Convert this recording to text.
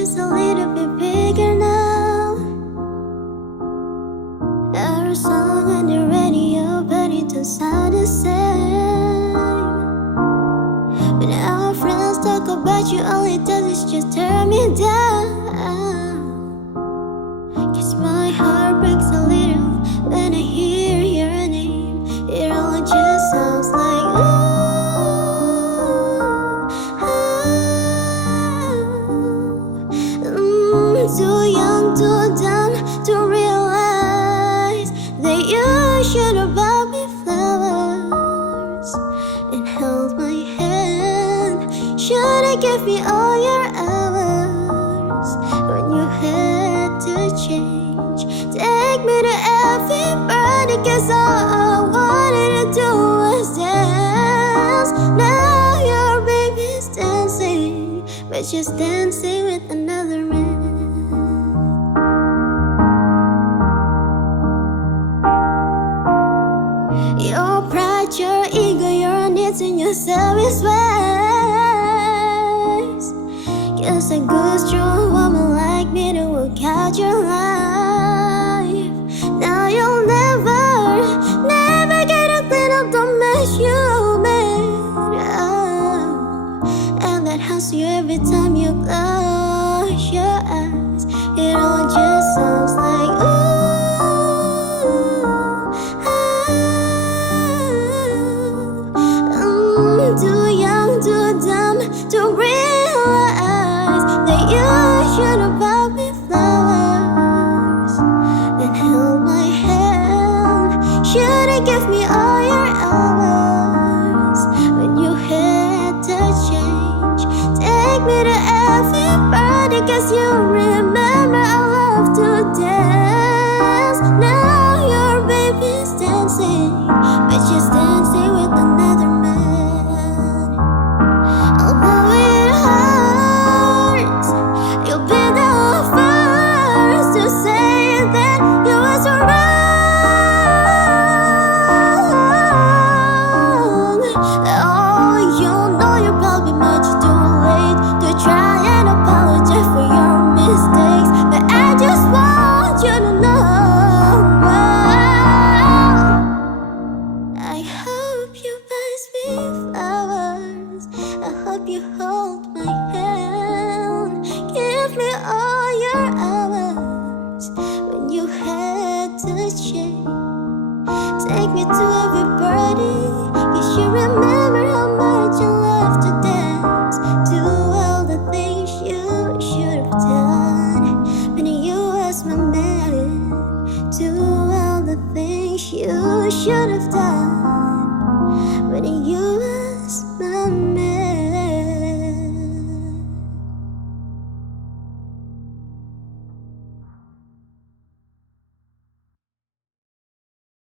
just a little bit bigger now. Our song on the radio, but it don't sound the same. When our friends talk about you, all it does is just turn me down. Cause my heart breaks a little when I hear your name. It all just sounds like ooh. Too young, too dumb to realize that you should have bought me flowers and held my hand. Should have given me all your hours when you had to change. Take me to everybody, cause all I wanted to do was dance. Now your baby's dancing, but she's dancing with another man. Your pride, your ego, your needs and your selfish ways. Cause a good strong woman like me to work out your life. Now you'll never, never get to clean up the mess you made. And that haunts you every time you close your eyes. It all just sounds like ooh. Too young, too dumb to realize that you should have bought me flowers and held my hand. Should have given me all your hours when you had to change. Take me to everybody, cause you remember I love to dance. Now your baby's dancing, but she's dancing with another man. Although it hurts, you'll be the first to say that you was wrong. Oh, you know you're probably much too late to try and apologize for your mistakes, but I just want you to know I hope you buy me flowers. I hope you hold my hand. Give me all your hours when you had to change. Take me to every party, cause you remember how much I love to dance. Do all the things you should have done when you was my man. Do all the things you should have done when you was my man.